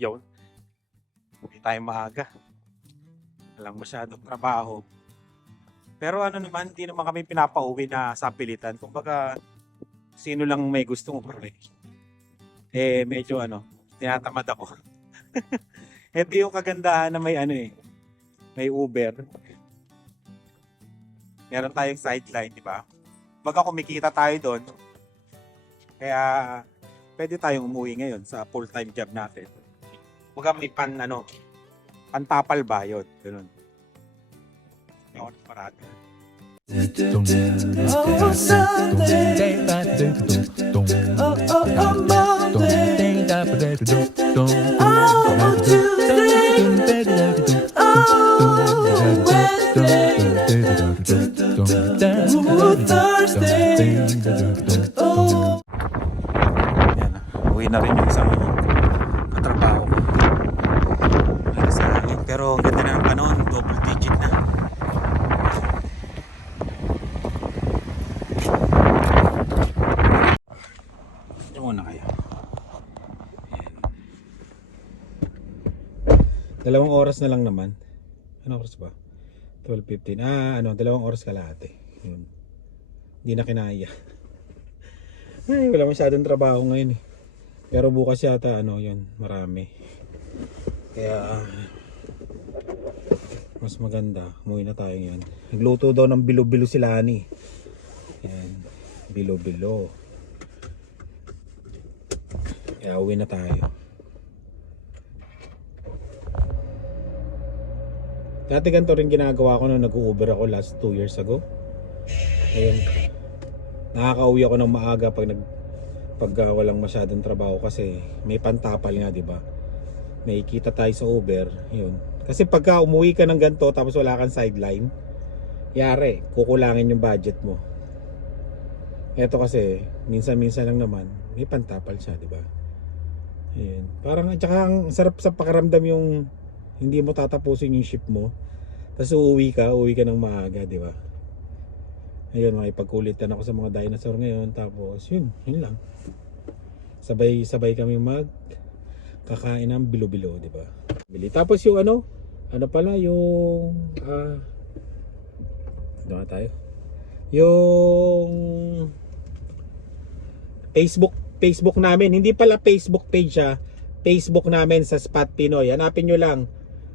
Yun. Hindi tayo maaga. Walang masyadong trabaho. Pero ano naman, hindi naman kami pinapauwi na sa pilitan. Kumbaga, sino lang may gustong umuwi. Eh, medyo ano, tinatamad ako. Ito yung kagandahan na may ano eh, may Uber. Meron tayong sideline, di ba? Baga kumikita tayo doon. Kaya, pwede tayong umuwi ngayon sa full-time job natin. Baga may pan, ano, pantapal ba yun? Ganun. Ako parado. Oh, Sunday. Oh, oh, oh, Monday. Oh, Tuesday. Oh, Wednesday. Ooh, Thursday. Oh, Yan na. Uwi na rin yung isang katrabaho ko. Para sa akin. Pero ang ganda na ng panahon, double digit na. Diyan muna kayo. Ayan. Dalawang oras na lang naman. Ano oras ba? 12.15. Ah, ano, dalawang oras kalahati. Yun. Hindi na kinaya. Ay, wala masyadong trabaho ngayon eh. Pero bukas yata ano yun, marami. Kaya mas maganda, umuwi na tayo yan. Nagluto daw ng bilo-bilo si Lani. Yan, bilo-bilo. Kaya uwi na tayo. Dati ganito rin ginagawa ko nung nag-Uber ako last 2 years ago. Ayun. Nakakauwi ako ng maaga pag nag pag ah, walang masyadong trabaho kasi may pantapal nga, 'di ba? May kita tayo sa Uber, 'yun. Kasi pagka umuwi ka ng ganito tapos wala kang sideline, yari, kukulangin yung budget mo. Ito kasi minsan-minsan lang naman may pantapal siya, 'di ba? Ayun. Parang at saka ang sarap sa pakiramdam yung hindi mo tatapusin yung shift mo. Tapos uuwi ka, uuwi ka ng maaga, 'di ba? Ayun, makipagkulitan ako sa mga dinosaur ngayon. Tapos, yun, yun lang. Sabay-sabay kami mag kakain ng bilo-bilo, di ba? Bili. Tapos yung ano, ano pala, yung, ah, ano nga tayo? Yung Facebook, Facebook namin. Hindi pala Facebook page ha. Facebook namin sa Spot Pinoy. Hanapin nyo lang.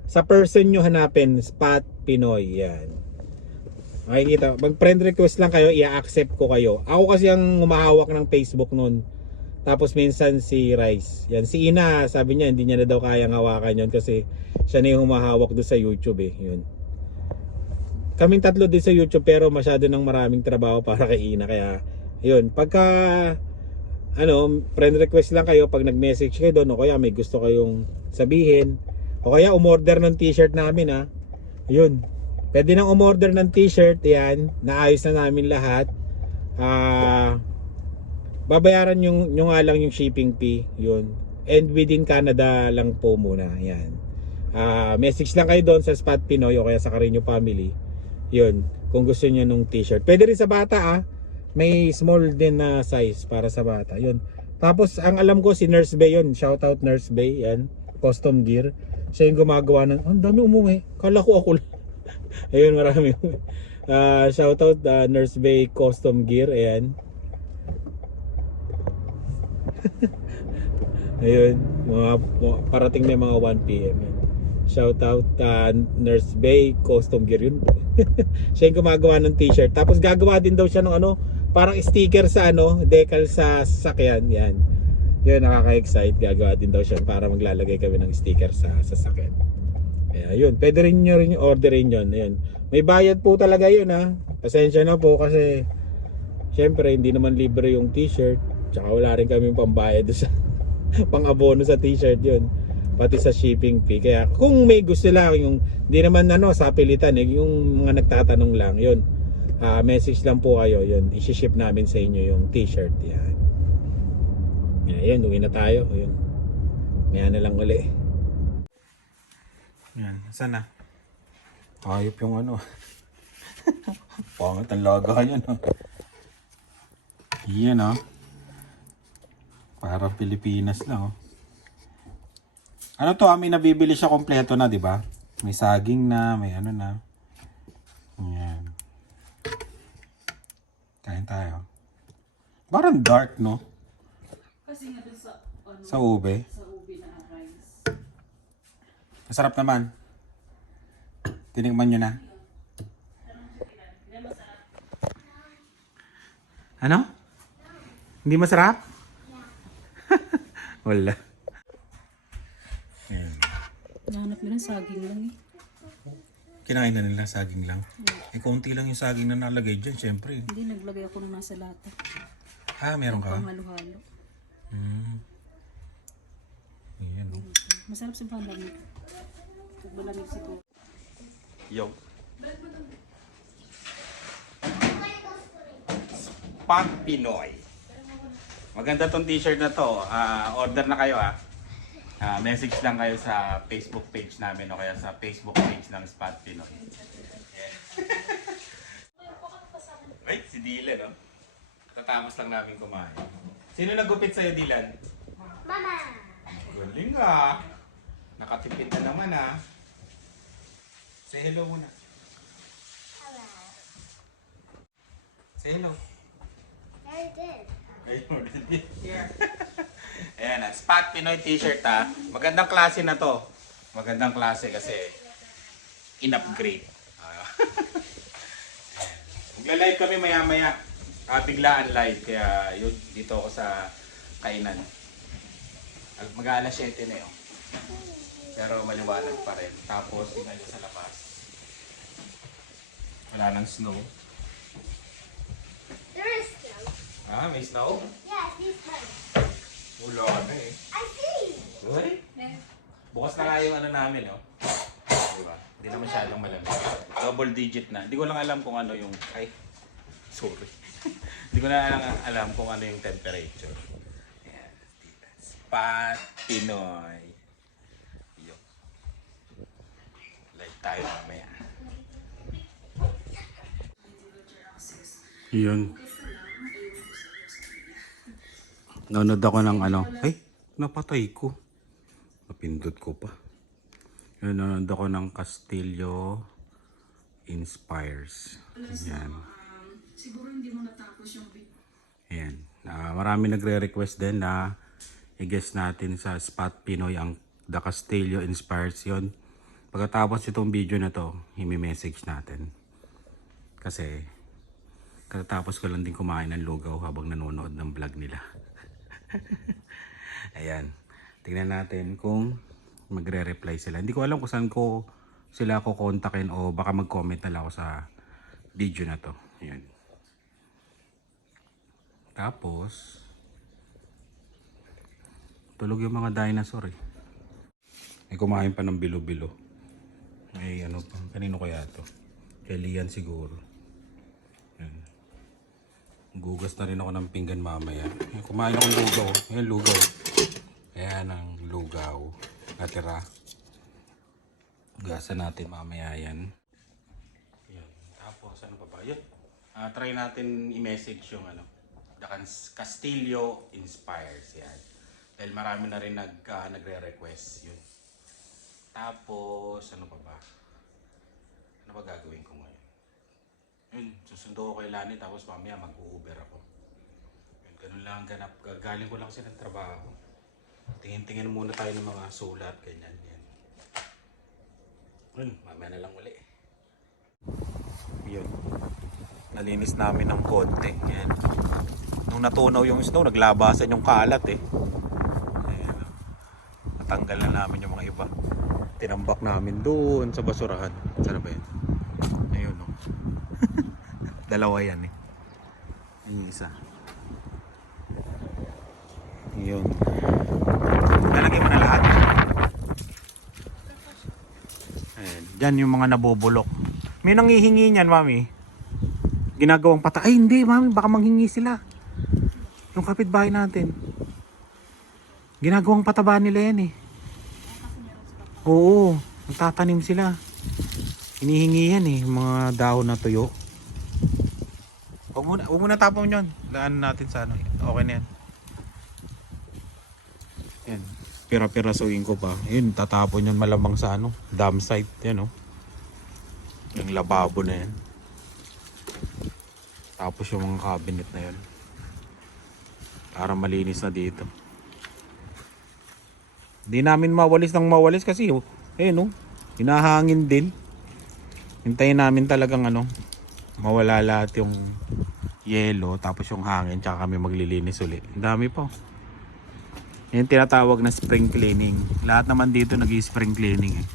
Sa person nyo hanapin, Spot Pinoy. Yan. Makikita, mag friend request lang kayo, i-accept ko kayo. Ako kasi ang humahawak ng Facebook noon. Tapos minsan si Rice. Yan, si Ina, sabi niya hindi niya na daw kayang hawakan yon kasi siya na yung humahawak doon sa YouTube eh. Yun. Kaming tatlo din sa YouTube pero masyado nang maraming trabaho para kay Ina. Kaya, yun. Pagka, ano, friend request lang kayo pag nag-message kayo doon o kaya may gusto kayong sabihin o kaya umorder ng t-shirt namin ha. Yun. Pwede nang umorder ng t-shirt, yan. Naayos na namin lahat. Ah, babayaran yung, yung nga lang yung shipping fee, yun. And within Canada lang po muna, yan. Ah, message lang kayo doon sa Spot Pinoy o kaya sa Carino Family. Yun, kung gusto niyo nung t-shirt. Pwede rin sa bata ah. May small din na size para sa bata. Yun. Tapos ang alam ko si Nurse Bay yun. Shout out Nurse Bay, yan. Custom gear. Siya yung gumagawa ng, ang dami umuwi. Kala ko ako. Ayun, marami. Uh, shout out uh, Nurse Bay Custom Gear. Ayan. Ayun, mga parating na mga 1 PM yan. Shout out uh, Nurse Bay Custom Gear yun. siya yung gumagawa ng t-shirt. Tapos gagawa din daw siya ng ano, parang sticker sa ano, decal sa sasakyan. Yan. Yun, nakaka-excite. Gagawa din daw siya para maglalagay kami ng sticker sa sasakyan. Kaya yun, pwede rin nyo rin orderin yun. Ayun. May bayad po talaga yun ha. Pasensya na po kasi syempre hindi naman libre yung t-shirt. Tsaka wala rin kami pambayad sa pang-abono sa t-shirt yun. Pati sa shipping fee. Kaya kung may gusto lang yung hindi naman ano sa pilitan eh, yung mga nagtatanong lang yun. Ah, message lang po kayo yun. I-ship namin sa inyo yung t-shirt yan. Yan, uwi na tayo. Ayun. Maya na lang uli. Yan, saan na? Ayop yung ano. Pangit ang laga yan ha. Yan ha. Para Pilipinas lang oh. Ano to, ah, may nabibili siya kompleto na, di ba? May saging na, may ano na. Ayan. Kain tayo. Parang dark, no? Kasi nga doon sa, ano, Sa ube. sa ubi na rice. Masarap naman. Tinikman nyo na. Ano? Hindi masarap? Wala. Ayan. Nahanap nila saging lang eh. Kinain na nila saging lang. Eh, konti lang yung saging na nalagay dyan, syempre. Hindi, naglagay ako ng nasa lata. Ah, meron ka? Pang halo-halo. Hmm. Ayan, oh. Masarap sa pandamig. Pag malamig siguro. Yo. Pag Pinoy. Maganda tong t-shirt na to. Ah, order na kayo ah. Ah, message lang kayo sa Facebook page namin o kaya sa Facebook page ng Spot Pinoy. Wait, si Dylan oh. Tatapos lang namin kumain. Sino nagupit sa'yo, Dylan? Mama! Galing ah. Nakatipid na naman ah. Say hello muna. Hello. Say hello. Very good. Ayan na, Spot Pinoy t-shirt ha. Magandang klase na to. Magandang klase kasi in-upgrade. Ah. Magla-live kami maya-maya. Ah, biglaan live. Kaya yun, dito ako sa kainan. Mag- Mag-aalas 7 na yun. Pero maliwanag pa rin. Tapos, tingnan nyo sa labas. Wala nang snow. There is snow. Ah, may snow? Yes, these ones. Wala na eh. I see. Uy! Bukas na nga yung ano namin, oh. Diba? Hindi na masyadong malamig. Double digit na. Hindi ko lang alam kung ano yung... Ay, sorry. Hindi ko na lang alam kung ano yung temperature. Ayan. Spot Pinoy. Yo. Live tayo mamaya. Yun. Nanood ako ng ano. Ay, napatay ko. Napindot ko pa. Yun, nanood ako ng Castillo Inspires. Yan. Siguro hindi mo natapos yung big Ayan. Ah, marami nagre-request din na i-guess natin sa Spot Pinoy ang The Castillo Inspires yun. Pagkatapos itong video na to, imi-message natin. Kasi, katatapos ko lang din kumain ng lugaw habang nanonood ng vlog nila. Ayan. Tingnan natin kung magre-reply sila. Hindi ko alam kung saan ko sila ko kontakin o baka mag-comment na lang ako sa video na to. Ayan. Tapos, tulog yung mga dinosaur eh. May kumain pa ng bilo-bilo. May ano pa, kanino kaya to? Kay siguro. Yan. Gugas na rin ako ng pinggan mamaya. Yan, kumain ako ng lugaw. Ayan, lugaw. Ayan ang lugaw. Natira. Gasan natin mamaya yan. Yan. Tapos ano pa ba? Yun. Ah, try natin i-message yung ano. The Cas- Castillo Inspires. Yan. Dahil marami na rin nag, ah, nagre-request. Yun. Tapos, ano pa ba? Ano ba gagawin ko ngayon? Yun, susundo ko kay Lani tapos mamaya mag-Uber ako. Yun, ganun lang ang ganap. Galing ko lang siya ng trabaho. Tingin-tingin muna tayo ng mga sulat, ganyan. Yan. Yun, mamaya na lang uli. Yun. Nalinis namin ng konti. Yan. Nung natunaw yung snow, naglabasan yung kalat eh. Ayan. Natanggal na namin yung mga iba. Tinambak namin doon sa basurahan. Saan ba yun? Ayun oh. Dalawa yan eh. Yung isa. Yun. Lalagay mo na lahat. Ayan. Diyan yung mga nabubulok. May nangihingi niyan, mami. Ginagawang pata. Ay, hindi, mami. Baka manghingi sila. Yung kapitbahay natin. Ginagawang pataba nila yan eh. Oo. Nagtatanim sila. Hinihingi yan eh. Mga dahon na tuyo. Huwag muna, huwag muna tapon yun. Daan natin sa ano. Okay na yan. Yan. Papira-pirasuin ko pa. Yun, tatapon yun malamang sa ano, dam site. Yan oh. Yung lababo na yan. Tapos yung mga cabinet na yan. Para malinis na dito. Hindi namin mawalis ng mawalis kasi oh. Eh no, hinahangin din. Hintayin namin talagang ano, mawala lahat yung yelo tapos yung hangin tsaka kami maglilinis ulit. Ang dami pa. oh. Yung tinatawag na spring cleaning. Lahat naman dito nag spring cleaning eh.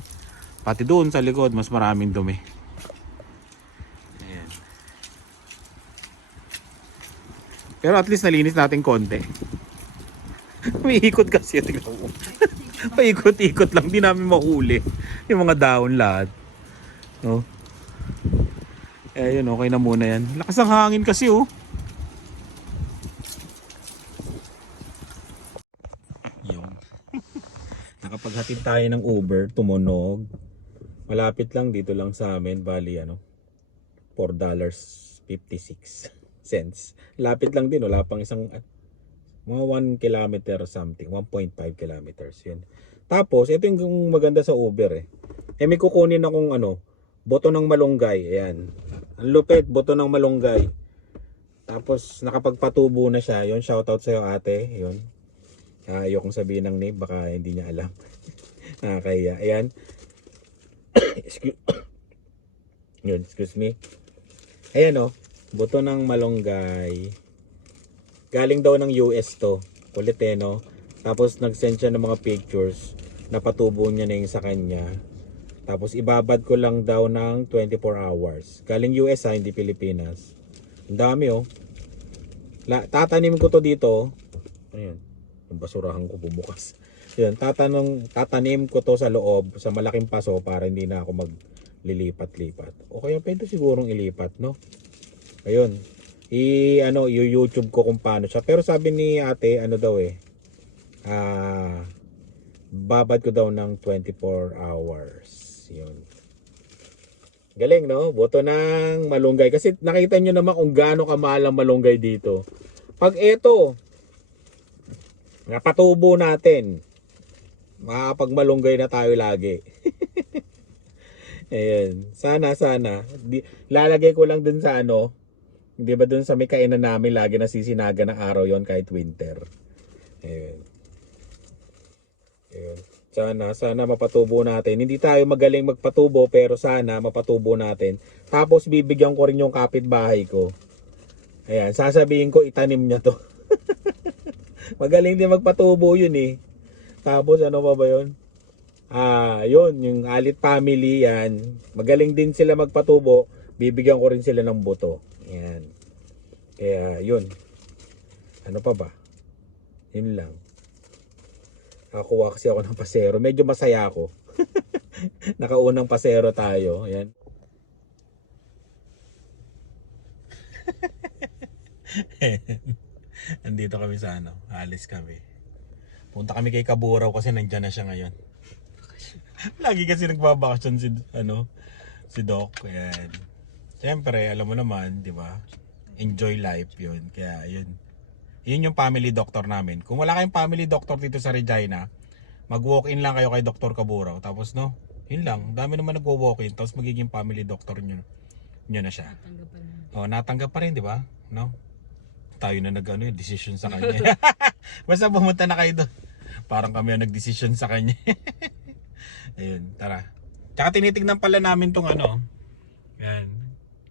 Pati doon sa likod mas maraming dumi. Ayan. Pero at least nalinis natin konti. May ikot kasi tingnan mo. Paikot-ikot lang, di namin mahuli. Yung mga daon lahat. No? Eh, yun, okay na muna yan. Lakas ng hangin kasi, oh. Yung. Nakapaghatid tayo ng Uber, tumunog. Malapit lang dito lang sa amin, bali ano, $4.56 cents. Lapit lang din, wala pang isang ah, mga 1 kilometer something, 1.5 kilometers yun. Tapos, ito yung maganda sa Uber eh. Eh may kukunin akong ano, boto ng malunggay. Ayan. Ang lupit, boto ng malunggay. Tapos, nakapagpatubo na siya. Yun, shoutout sa'yo ate. Yun. Ah, ayokong sabihin ng name, baka hindi niya alam. Nakakaya. Ayan. excuse, yun, excuse me. Ayan o, buto ng malunggay. Galing daw ng US to. Kulit eh, no? Tapos nag-send siya ng mga pictures. Napatubo niya na yung sa kanya. Tapos ibabad ko lang daw ng 24 hours. Galing US ha, hindi Pilipinas. Ang dami oh. La, tatanim ko to dito. Ayun. Ang basurahan ko bumukas. Yun, tatanong, tatanim ko to sa loob, sa malaking paso para hindi na ako maglilipat-lipat. O kaya pwede sigurong ilipat, no? Ayun. I ano, i-YouTube ko kung paano siya. Pero sabi ni ate, ano daw eh. Ah, babad ko daw ng 24 hours. Yun. Galing, no? Boto ng malunggay. Kasi nakita nyo naman kung gaano kamahal ang malunggay dito. Pag eto, napatubo natin, makakapag malunggay na tayo lagi. Ayan. Sana, sana. Di, lalagay ko lang dun sa ano, Di ba dun sa may kainan namin lagi nasisinaga ng araw yon kahit winter. Ayun. Ayun. Sana, sana mapatubo natin. Hindi tayo magaling magpatubo pero sana mapatubo natin. Tapos bibigyan ko rin yung kapitbahay ko. Ayan, sasabihin ko itanim niya to. magaling din magpatubo yun eh. Tapos ano pa ba yun? Ah, yun, yung Alit family yan. Magaling din sila magpatubo. Bibigyan ko rin sila ng buto. Yan. Kaya, yun. Ano pa ba? Yun lang. Nakakuha kasi ako ng pasero. Medyo masaya ako. Nakaunang pasero tayo. Ayan. Andito kami sa ano. Alis kami. Punta kami kay Kaburaw kasi nandyan na siya ngayon. Lagi kasi nagbabakasyon si ano si Doc. Ayan. Siyempre, alam mo naman, di ba? Enjoy life yun. Kaya yun. Yun yung family doctor namin. Kung wala kayong family doctor dito sa Regina, mag-walk-in lang kayo kay Dr. Kaburaw. Tapos no, yun lang. Dami naman nagwo-walk-in. Tapos magiging family doctor nyo, nyo na siya. Tanggapan mo. Oh, natanggap pa rin, di ba? No? Tayo na nag ano, decision sa kanya. Basta pumunta na kayo doon. Parang kami ang nag-decision sa kanya. Ayun, tara. Tsaka tinitingnan pala namin tong ano. Yan.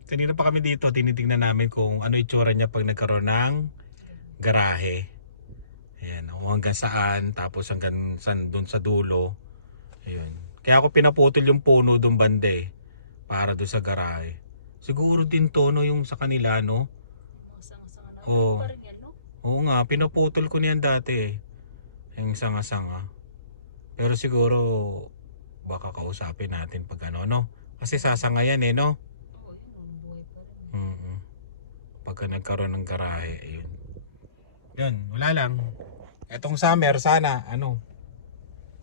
Kanina pa kami dito, tinitingnan namin kung ano itsura niya pag nagkaroon ng garahe. Ayan, hanggang saan, tapos hanggang saan, doon sa dulo. Ayun. Kaya ako pinaputol yung puno doon bande para doon sa garahe. Siguro din tono yung sa kanila, no? Oo. No? Oo nga, pinaputol ko niyan dati eh. Yung sanga-sanga. Pero siguro, baka kausapin natin pag ano, no? Kasi sasanga yan eh, no? Oo, yun. Buhay pa rin. mm Pagka nagkaroon ng garahe, ayun. Yun, wala lang. Etong summer, sana, ano,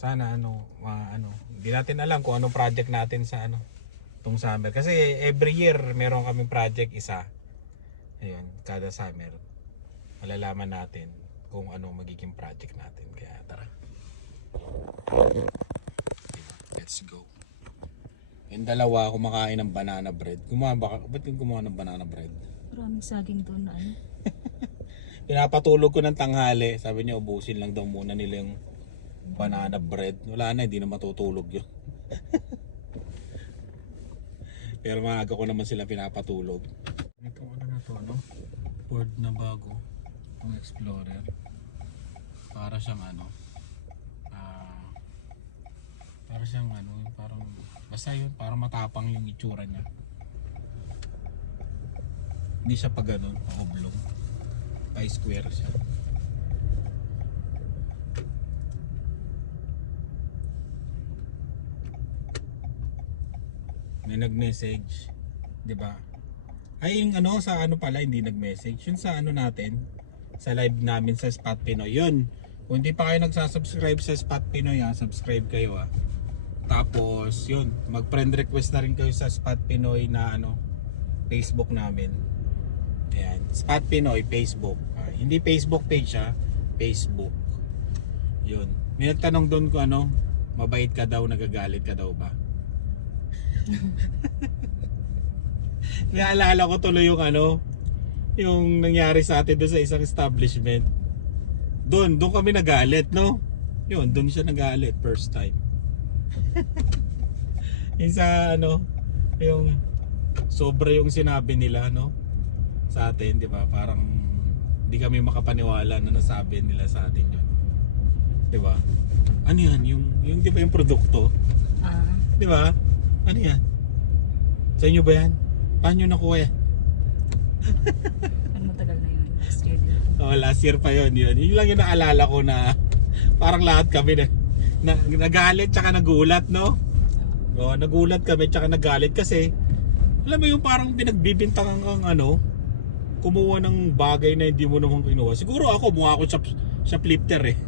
sana, ano, ma, ano, hindi natin alam kung anong project natin sa, ano, itong summer. Kasi every year, meron kaming project isa. Ayun, kada summer. Malalaman natin kung ano magiging project natin. Kaya tara. Let's go. Yung dalawa kumakain ng banana bread. Gumawa ba? Ba't yung gumawa ng banana bread? Maraming saging doon na ano. Pinapatulog ko ng tanghali. Sabi niya ubusin lang daw muna nila yung banana bread. Wala na, hindi na matutulog yun. Pero maaga ko naman sila pinapatulog. Ito ano na to, no? Ford na bago. Ang Explorer. Para siyang ano. Ah, para siyang ano, parang basta yun, parang matapang yung itsura niya. Hindi siya pa ganun, pa oblong. Pa square siya. May nag-message, 'di ba? Ay yung ano sa ano pala hindi nag-message. Yun sa ano natin sa live namin sa Spot Pinoy. Yun. Kung hindi pa kayo nagsasubscribe sa Spot Pinoy, ah, subscribe kayo ah. Tapos, yun, mag-friend request na rin kayo sa Spot Pinoy na ano, Facebook namin. Spot Pinoy, Facebook. Ah, hindi Facebook page ha, Facebook. Yun. May nagtanong doon ko ano, mabait ka daw, nagagalit ka daw ba? Naalala ko tuloy yung ano, yung nangyari sa atin doon sa isang establishment. Doon, doon kami nagalit, no? Yun, doon siya nagalit, first time. yung sa ano, yung sobra yung sinabi nila, no? Sa atin, di ba? Parang hindi kami makapaniwala na nasabi nila sa atin yun. Di ba? Ano yan? Yung, yung di ba yung produkto? Ah, Di ba? Ano yan? Sa inyo ba yan? Paano nyo nakuha yan? ano matagal na yun. Last year din. Oh, last year pa yun, yun. Yun lang yung naalala ko na parang lahat kami na, na nagalit tsaka nagulat, no? Oh, nagulat kami tsaka nagalit kasi alam mo yung parang pinagbibintangan kang ano, kumuha ng bagay na hindi mo naman kinuha. Siguro ako, mukha ako sa, sa flipter eh.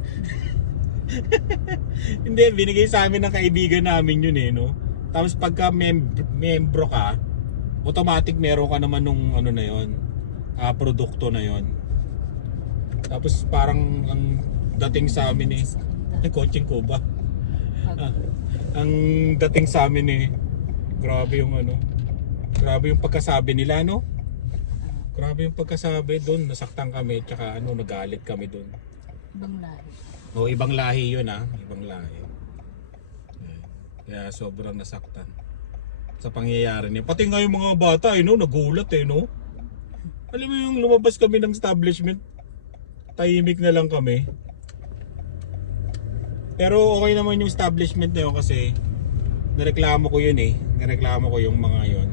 hindi, binigay sa amin ng kaibigan namin yun eh, no? Tapos pagka mem- membro ka, automatic meron ka naman nung ano na yon ah, produkto na yon tapos parang ang dating sa amin eh ay coaching ko ba Ah, ang dating sa amin eh grabe yung ano grabe yung pagkasabi nila no grabe yung pagkasabi doon nasaktan kami tsaka ano nagalit kami doon Ibang lahi. o ibang lahi yun ah. Ibang lahi. Ayan. kaya sobrang nasaktan sa pangyayari niya. Pati nga yung mga bata eh no? Nagulat eh no? Alam mo yung lumabas kami ng establishment tahimik na lang kami. Pero okay naman yung establishment na yun kasi nareklamo ko yun eh. Nareklamo ko yung mga yun.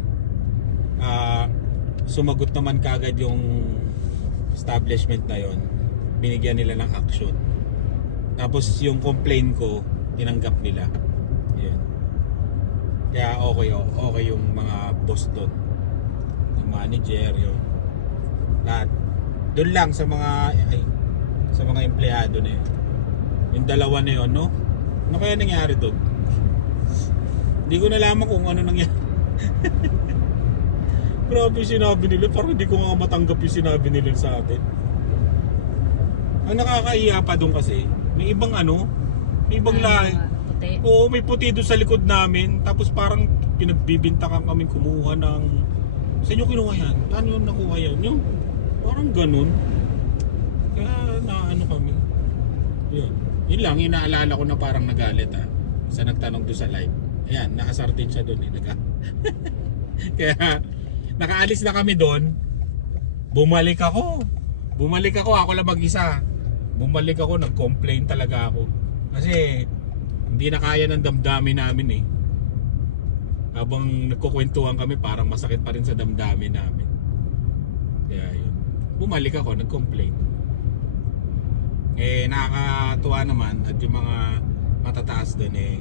Ah sumagot naman kagad yung establishment na yun binigyan nila ng action. Tapos yung complaint ko tinanggap nila. Yun. Kaya okay okay yung mga boss doon. Yung manager yun. Lahat. Doon lang sa mga ay, sa mga empleyado na yun. Yung dalawa na yun no? Ano kaya nangyari doon? Hindi ko nalaman kung ano nangyari grabe yung sinabi nila parang hindi ko nga matanggap yung sinabi nila sa atin ang nakakaiya pa doon kasi may ibang ano may ibang lahi Ah, Puti. Oo, may puti doon sa likod namin. Tapos parang pinagbibintakan kami kumuha ng... Sa inyo kinuha yan? Paano yun nakuha yan? Yung parang ganun. Kaya naano kami. Yun. Yun lang, yung naalala ko na parang nagalit ah. Sa nagtanong doon sa live. Ayan, nakasar din siya doon eh. Naga. Kaya nakaalis na kami doon. Bumalik ako. Bumalik ako, ako lang mag-isa. Bumalik ako, nag-complain talaga ako. Kasi hindi na kaya ng damdamin namin eh. Habang nagkukwentuhan kami, parang masakit pa rin sa damdamin namin. Kaya yun. Bumalik ako, nag-complain. Eh, nakakatuwa naman at yung mga matataas doon eh,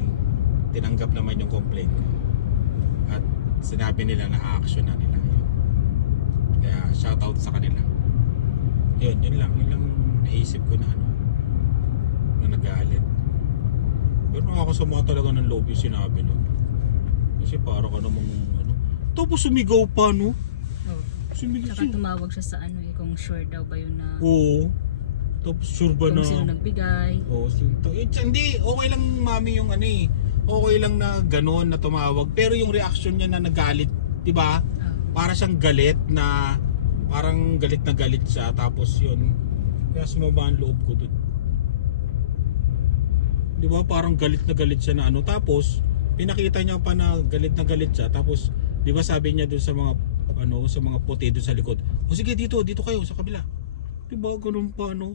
tinanggap naman yung complaint ko. At sinabi nila na action na nila. Kaya shoutout sa kanila. Yun, yun lang. Yun lang naisip ko na ano, na nagalit. Pero nakakasama talaga ng loob yung sinabi nun. Kasi para ka namang ano. Tapos sumigaw pa no. Oh. Sumigaw. Saka tumawag siya sa ano eh, kung sure daw ba yun na Oo. Tapos sure ba Kung na? sino nagbigay. Oo, tsa- hindi, okay lang mami yung ano eh. Okay lang na gano'n na tumawag. Pero yung reaction niya na nagalit, di ba? Para siyang galit na, parang galit na galit siya. Tapos yun, kaya sumaba ang loob ko dun. Di ba? Parang galit na galit siya na ano. Tapos, pinakita niya pa na galit na galit siya. Tapos, di ba sabi niya dun sa mga, ano, sa mga puti dun sa likod. O sige, dito, dito kayo, sa kabila. Di ba? Ganun pa, ano?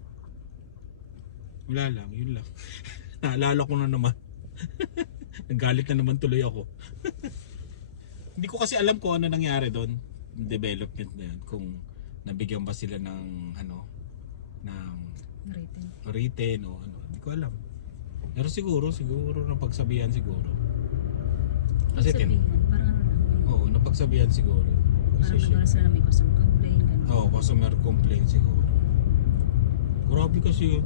Wala lang, yun lang. Naalala ko na naman. Nagalit na naman tuloy ako. Hindi ko kasi alam kung ano nangyari doon. Development na yun. Kung nabigyan ba sila ng ano, ng rating. written o ano. Hindi ko alam. Pero siguro, siguro napagsabihan siguro. Kasi tin, Sabihin, parang ano lang. oo, napagsabihan siguro. Kasi Parang siya, sila ng may customer complaint. Ganun. Oo, customer complaint siguro. Grabe kasi yun.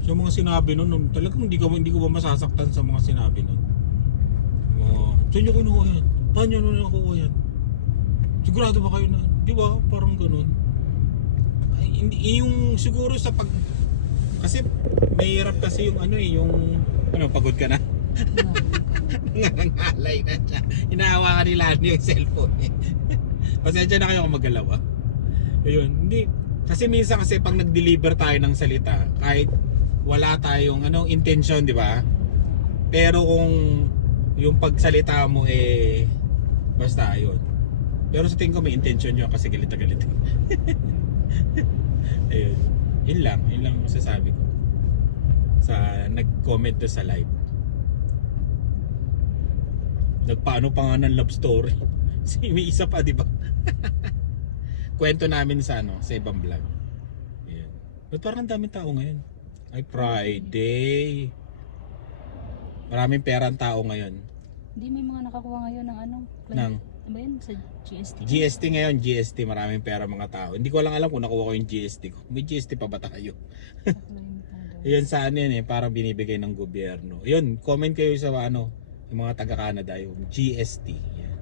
Sa mga sinabi nun, nun, talagang hindi ko, hindi ko ba masasaktan sa mga sinabi nun. Mga, saan nyo kinuha yan? Paano nyo nakuha yan? Sigurado ba kayo na? Di ba? Parang ganun. Ay, hindi, yung siguro sa pag... Kasi mahirap kasi yung ano eh, yung... Ano, pagod ka na? Nangangalay na siya. Inahawa ka nila yung cellphone eh. Pasensya na kayo kung magalaw ah. Ayun, hindi. Kasi minsan kasi pag nag-deliver tayo ng salita, kahit wala tayong anong intention, di ba? Pero kung yung pagsalita mo eh basta ayun. Pero sa tingin ko may intention yun kasi galit na galit. ayun. Yun lang, yun lang masasabi ko. Sa nag-comment to sa live. Nagpaano pa nga ng love story. Si may isa pa, di ba? Kwento namin sa ano, sa ibang vlog. Ayan. Ba't parang daming tao ngayon? Ay, Friday. Maraming pera ang tao ngayon. Hindi may mga nakakuha ngayon ng ano? Ng? Ano ba yun? Sa GST? GST ngayon, GST, maraming pera mga tao. Hindi ko lang alam kung nakuha ko yung GST ko. May GST pa ba tayo? Yun sa ano yan eh, parang binibigay ng gobyerno. Yun, comment kayo sa ano, yung mga taga-Canada, yung GST. Yan.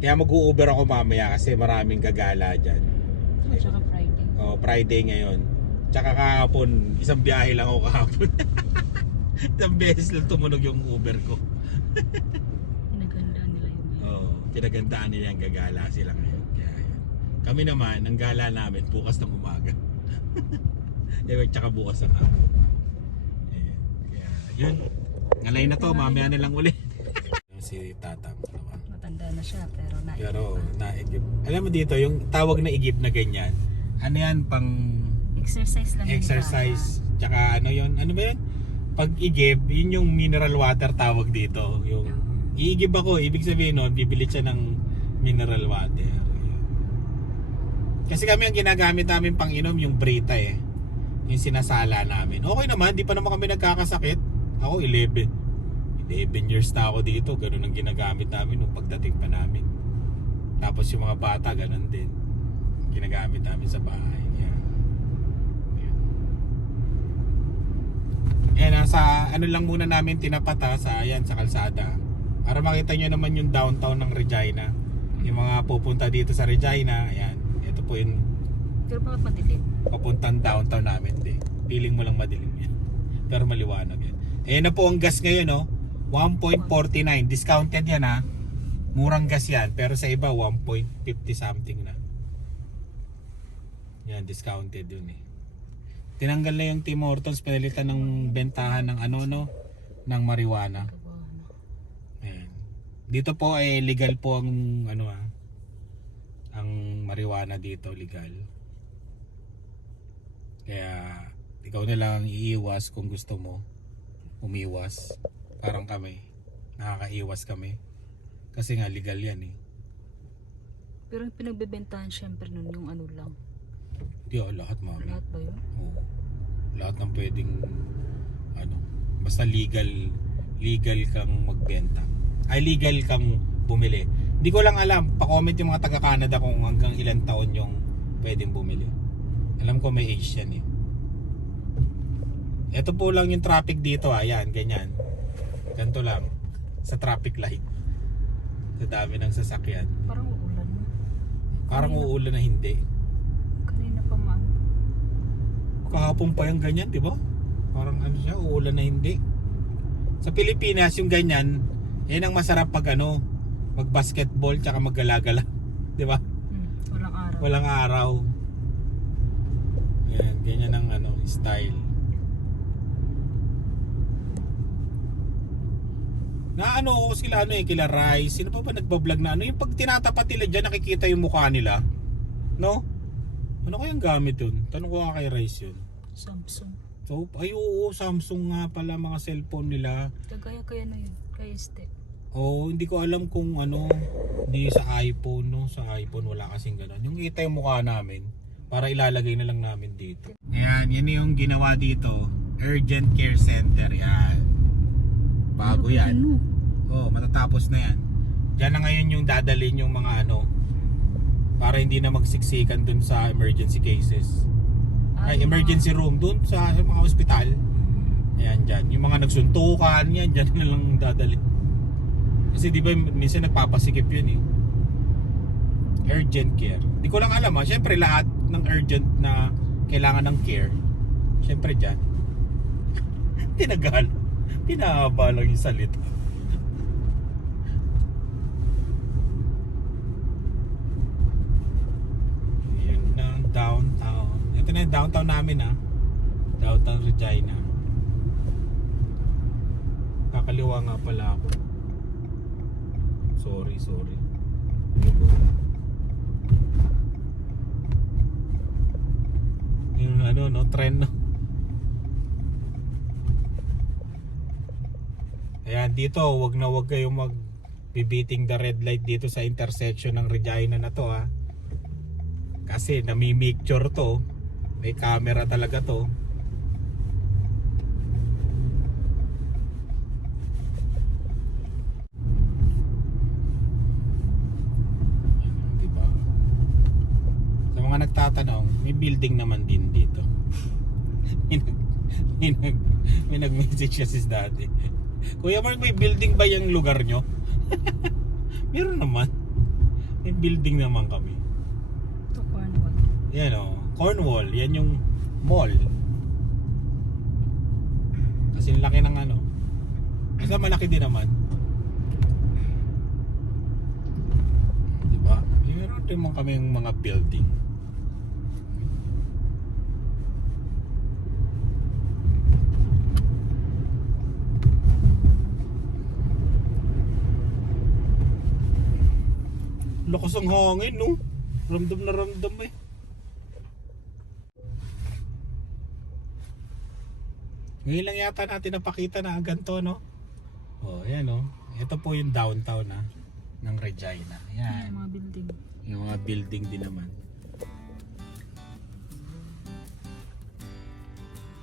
Kaya mag-u-Uber ako mamaya kasi maraming gagala dyan. Oh, tsaka Friday. Oh, Friday ngayon. Tsaka kahapon, isang biyahe lang ako kahapon. isang beses lang tumunog yung Uber ko. Pinaganda nila yun. Oo, pinagandaan nila yung gagala sila ngayon. Kaya yun. Kami naman, ang gala namin bukas ng umaga. Diba, tsaka bukas ng hapon. Ayan. Kaya yun. Ngalay na to, mamaya na lang uli. si Tatang. Matanda na siya pero na Pero naigip. Alam mo dito, yung tawag na igip na ganyan, ano yan, pang exercise lang exercise. Tsaka ano yun, ano ba yun? Pag igib, yun yung mineral water tawag dito. Yung iigib ako, ibig sabihin nun, bibili siya ng mineral water. Kasi kami ang ginagamit namin pang inom yung Brita eh. Yung sinasala namin. Okay naman, di pa naman kami nagkakasakit. Ako 11. 11 years na ako dito. Ganun ang ginagamit namin nung pagdating pa namin. Tapos yung mga bata, ganun din. Ginagamit namin sa bahay. Yan. Yan. Yan, nasa ano lang muna namin tinapata sa ayan sa kalsada. Para makita nyo naman yung downtown ng Regina. Yung mga pupunta dito sa Regina, ayan. Ito po yung Pero bakit matitik? papuntang downtown namin di. Feeling mo lang madilim yan. Pero maliwanag yan. Ayan na po ang gas ngayon, no? 1.49. Discounted yan, ha? Murang gas yan. Pero sa iba, 1.50 something na. Yan, discounted yun eh. Tinanggal na yung Tim Hortons, pinalitan ng bentahan ng ano, no? Ng marijuana. Ayan. Dito po ay legal po ang ano ah. Ang marijuana dito legal. Kaya ikaw na lang ang iiwas kung gusto mo umiwas. Parang kami. Nakakaiwas kami. Kasi nga legal yan eh. Pero pinagbebentahan syempre nun yung ano lang. Di oh, lahat mami. Lahat ba yun? Oo. Lahat ng pwedeng ano, basta legal legal kang magbenta. Ay legal kang bumili. Hindi ko lang alam, pa-comment yung mga taga Canada kung hanggang ilang taon yung pwedeng bumili. Alam ko may age yan eh. Ito po lang yung traffic dito, ayan, ganyan. Ganito lang sa traffic light. Sa dami ng sasakyan. Parang uulan. Parang uulan na hindi. Kahapon pa yung ganyan, di ba? Parang ano siya, uulan na hindi. Sa Pilipinas, yung ganyan, yan ang masarap pag ano, mag-basketball tsaka maggalagala. Di ba? Hmm, walang araw. Walang araw. Yan, ganyan ang ano, style. Na ano ko sila ano eh, kila Rice. Sino pa ba nagbablog na ano? Yung pag tinatapat nila dyan, nakikita yung mukha nila. No? Ano kayang gamit yun? Tanong ko nga kay Rice yun. Samsung. So, ay oo, Samsung nga pala mga cellphone nila. Kagaya kaya na yun. Kaya este. Oh, hindi ko alam kung ano, hindi sa iPhone, no? Sa iPhone wala kasing ganun. Yung kita yung mukha namin, para ilalagay na lang namin dito. Ayan, yan yung ginawa dito. Urgent Care Center, yan. Bago yan. Ano? Oh, matatapos na yan. Diyan na ngayon yung dadalhin yung mga ano, para hindi na magsiksikan dun sa emergency cases. Ay, emergency room dun sa, sa mga ospital. Ayan, dyan. Yung mga nagsuntukan, yan, dyan na lang dadalhin. Kasi di ba minsan nagpapasikip yun eh. Urgent care. Di ko lang alam ha. Siyempre lahat ng urgent na kailangan ng care. Siyempre dyan. Tinagal. Pinahaba lang yung salita. Yun na downtown. Ito na yung downtown namin ha. Downtown Regina. Kakaliwa nga pala ako. Sorry, sorry. Yung ano no, trend no. Ayan, dito, wag na wag kayong mag bibiting the red light dito sa intersection ng Regina na to ha. Kasi nami-picture to. May camera talaga to. Diba? Sa mga nagtatanong, may building naman din dito. may nag may, nag, may nag-message kasi dati. Kuya Mark, may building ba yung lugar nyo? Meron naman. May building naman kami. Yan o. Cornwall. Yan yung mall. Kasi laki ng ano. Basta malaki din naman. Diba? Meron din mga kami yung mga building. Lakas ang hangin, no? Ramdam na ramdam eh. Ngayon lang yata natin napakita na ganito, no? Oh, ayan, no? Ito po yung downtown, na ng Regina. Yung Ayan. mga building. Yung mga building din naman.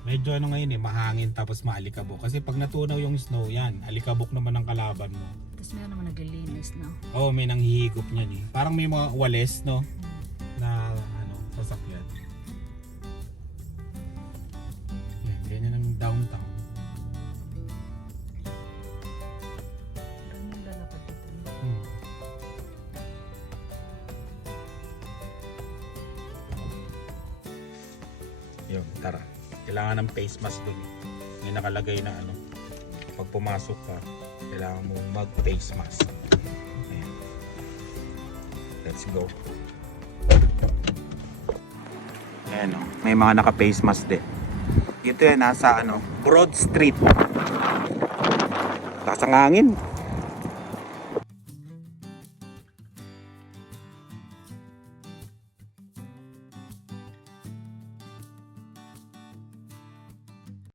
Medyo ano ngayon eh, mahangin tapos maalikabok. Kasi pag natunaw yung snow, yan, alikabok naman ang kalaban mo. Tapos meron naman naglilinis na. Oo, oh, may nanghihigop niyan eh. Parang may mga wales, no? Na ano, sasakyan. Face mask dun. May nakalagay na ano. Pag pumasok ka, kailangan mo mag face mask. Ayan. Let's go. Ayan o. May mga naka face mask din. Dito yan, nasa ano, Broad Street. Nasa ngangin.